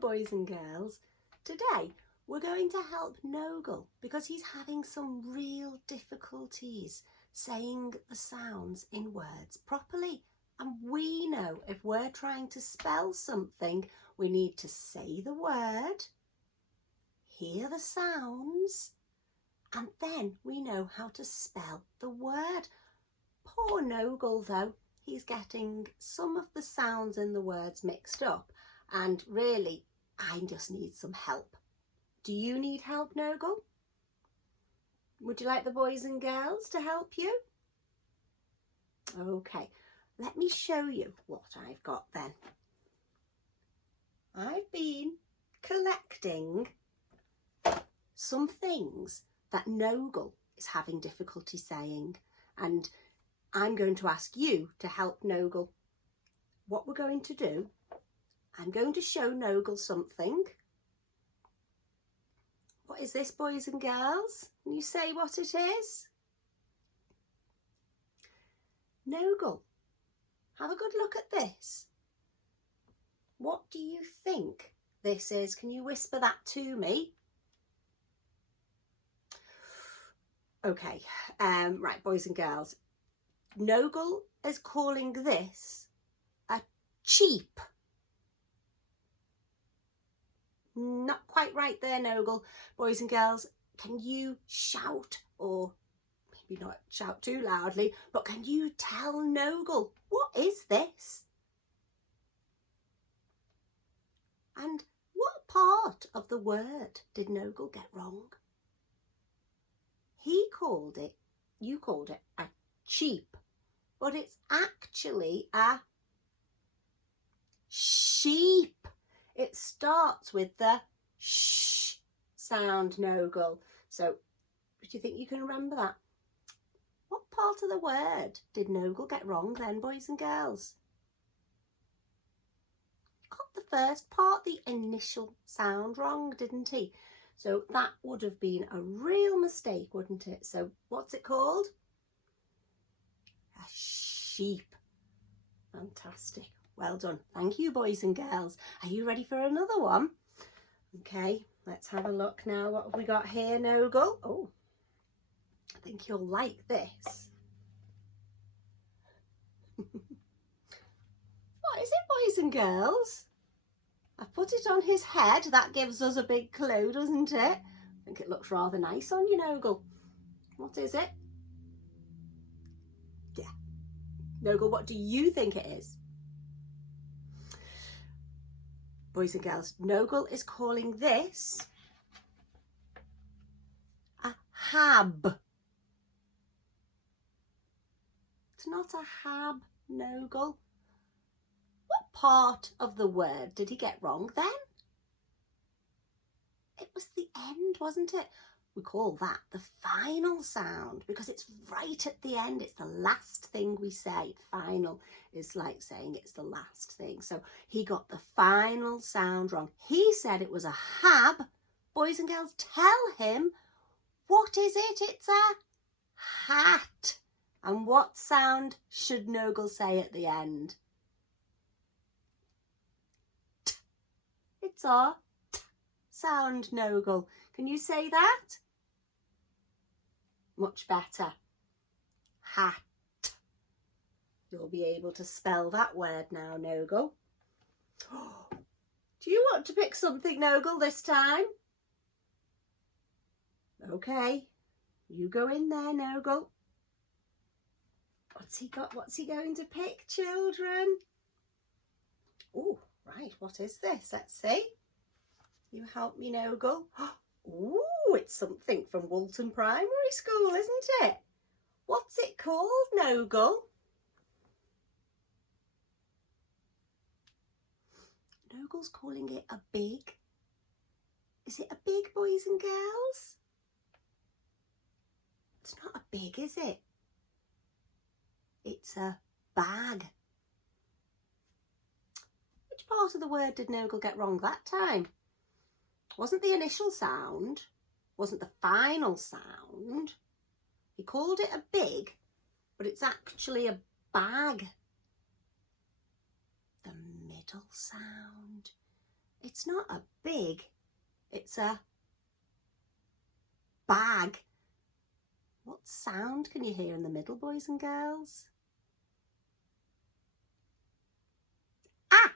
boys and girls. Today we're going to help Nogle because he's having some real difficulties saying the sounds in words properly. And we know if we're trying to spell something, we need to say the word, hear the sounds, and then we know how to spell the word. Poor Nogle though, he's getting some of the sounds in the words mixed up, and really I just need some help. Do you need help, Nogle? Would you like the boys and girls to help you? Okay, let me show you what I've got then. I've been collecting some things that Nogle is having difficulty saying, and I'm going to ask you to help Nogle. What we're going to do, I'm going to show Nogle something. What is this, boys and girls? Can you say what it is? Nogle, have a good look at this. What do you think this is? Can you whisper that to me? Okay, right, boys and girls. Nogle is calling this a cheap. Not quite right there, Nogle. Boys and girls, can you shout, or maybe not shout too loudly, but can you tell Nogle, what is this? And what part of the word did Nogle get wrong? He called it, you called it a cheap, but it's actually a sheep. It starts with the sh sound, Nogle. So, do you think you can remember that? What part of the word did Nogle get wrong then, boys and girls? He got the first part, the initial sound, wrong, didn't he? So that would have been a real mistake, wouldn't it? So what's it called? A sheep. Fantastic. Well done. Thank you, boys and girls. Are you ready for another one? Okay, let's have a look now. What have we got here, Nogle? Oh, I think you'll like this. What is it, boys and girls? I've put it on his head. That gives us a big clue, doesn't it? I think it looks rather nice on you, Nogle. What is it? Yeah. Nogle, what do you think it is? Boys and girls, Nogle is calling this a hab. It's not a hab, Nogle. What part of the word did he get wrong then? It was the end, wasn't it? We call that the final sound because it's right at the end. It's the last thing we say. Final is like saying it's the last thing. So he got the final sound wrong. He said it was a hab. Boys and girls, tell him, what is it? It's a hat. And what sound should Nogle say at the end? T. It's a t sound, Nogle. Can you say that? Much better. Hat. You'll be able to spell that word now, Nogle. Do you want to pick something, Nogle, this time? Okay. You go in there, Nogle. What's he got? What's he going to pick, children? Oh, right. What is this? Let's see. You help me, Nogle. Ooh, it's something from Walton Primary School, isn't it? What's it called, Nogle? Nogle's calling it a big. Is it a big, boys and girls? It's not a big, is it? It's a bag. Which part of the word did Nogle get wrong that time? Wasn't the initial sound, wasn't the final sound. He called it a big, but it's actually a bag. The middle sound. It's not a big, it's a bag. What sound can you hear in the middle, boys and girls? Ah!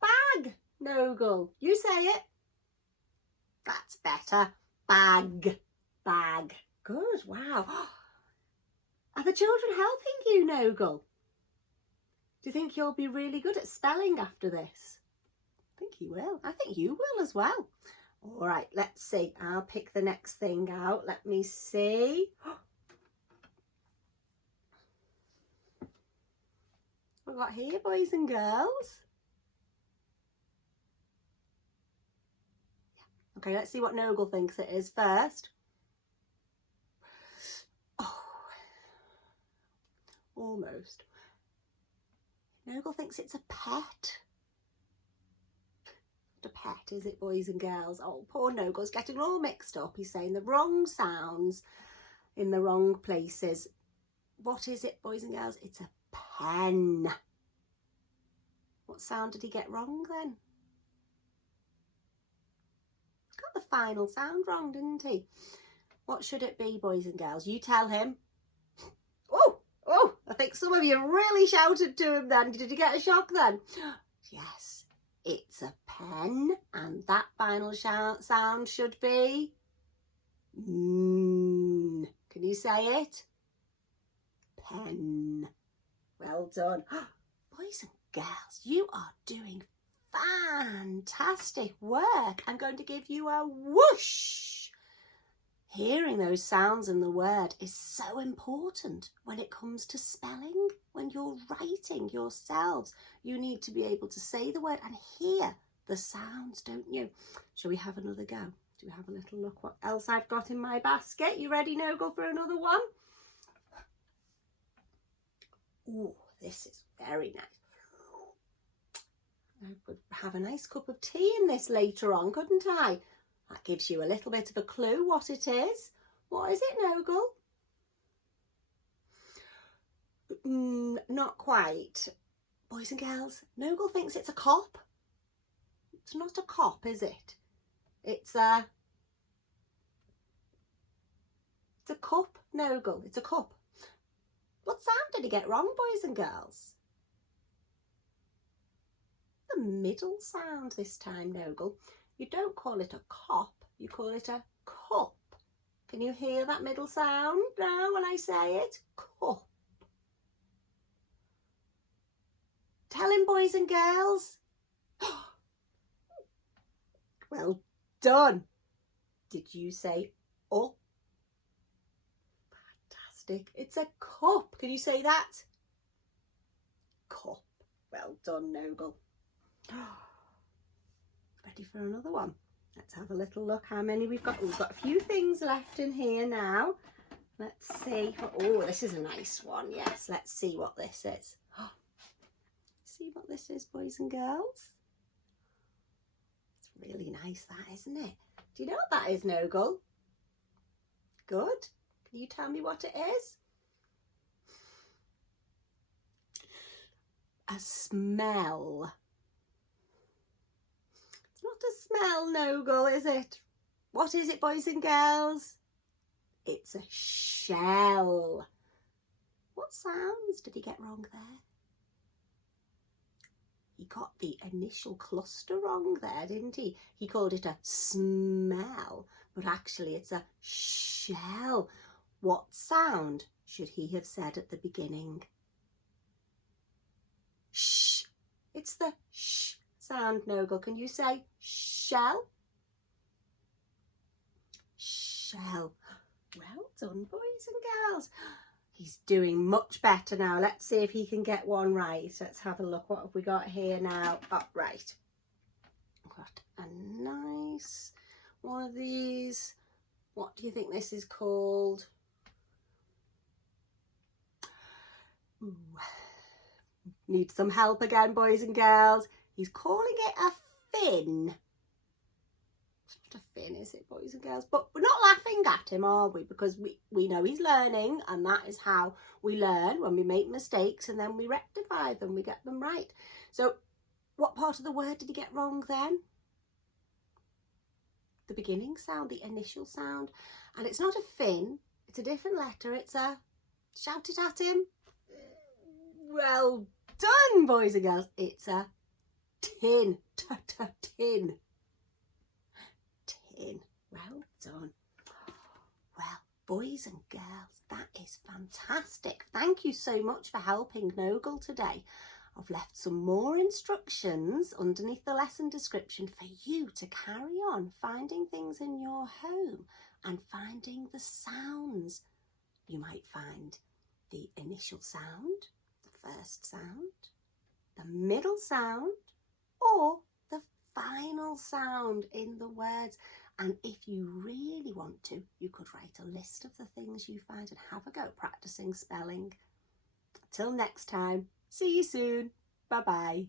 Bag, Nogle. You say it. That's better. Bag. Bag. Good. Wow. Are the children helping you, Nogle? Do you think you'll be really good at spelling after this? I think you will. I think you will as well. All right, let's see. I'll pick the next thing out. Let me see. What have we got here, boys and girls? Okay, let's see what Nogle thinks it is first. Oh, almost. Nogle thinks it's a pet. Not a pet, is it, boys and girls? Oh, poor Nogle's getting all mixed up. He's saying the wrong sounds in the wrong places. What is it, boys and girls? It's a pen. What sound did he get wrong then? Got the final sound wrong, didn't he? What should it be, boys and girls? You tell him. Oh, I think some of you really shouted to him then. Did you get a shock then? Yes, it's a pen, and that final sound should be N. Can you say it? Pen. Well done. Boys and girls, you are doing fantastic work. I'm going to give you a whoosh. Hearing those sounds in the word is so important when it comes to spelling. When you're writing yourselves, you need to be able to say the word and hear the sounds, don't you? Shall we have another go? Do we have a little look what else I've got in my basket? You ready, Nogle, for another one? Oh, this is very nice. I could have a nice cup of tea in this later on, couldn't I? That gives you a little bit of a clue what it is. What is it, Nogle? Not quite. Boys and girls, Nogle thinks it's a cop. It's not a cop, is it? It's a cup, Nogle. It's a cup. What sound did he get wrong, boys and girls? The middle sound this time, Nogle. You don't call it a cop, you call it a cup. Can you hear that middle sound now when I say it? Cup. Tell him, boys and girls. Well done. Did you say up? Fantastic. It's a cup. Can you say that? Cup. Well done, Nogle. Ready for another one? Let's have a little look how many we've got. We've got a few things left in here now. Let's see. Oh, this is a nice one. Yes, let's see what this is. See what this is, boys and girls? It's really nice, that, isn't it? Do you know what that is, Nogle? Good. Can you tell me what it is? A smell. Not a smell, Nogle, is it? What is it, boys and girls? It's a shell. What sounds did he get wrong there? He got the initial cluster wrong there, didn't he? He called it a smell, but actually it's a shell. What sound should he have said at the beginning? Shh. It's the shh sound, Nogle. Can you say shell? Shell. Well done, boys and girls. He's doing much better now. Let's see if he can get one right. Let's have a look. What have we got here now? Oh, right. Got a nice one of these. What do you think this is called? Ooh. Need some help again, boys and girls. He's calling it a fin. It's not a fin, is it, boys and girls? But we're not laughing at him, are we? Because we know he's learning, and that is how we learn, when we make mistakes and then we rectify them, we get them right. So What part of the word did he get wrong then? The beginning sound, the initial sound. And it's not a fin, it's a different letter. It's a, shout it at him. Well done, boys and girls. It's a tin. Tin. Tin. Well done. Well, boys and girls, that is fantastic. Thank you so much for helping Nogle today. I've left some more instructions underneath the lesson description for you to carry on finding things in your home and finding the sounds. You might find the initial sound, the first sound, the middle sound, or the final sound in the words. And if you really want to, you could write a list of the things you find and have a go practicing spelling. Till next time, see you soon. Bye-bye.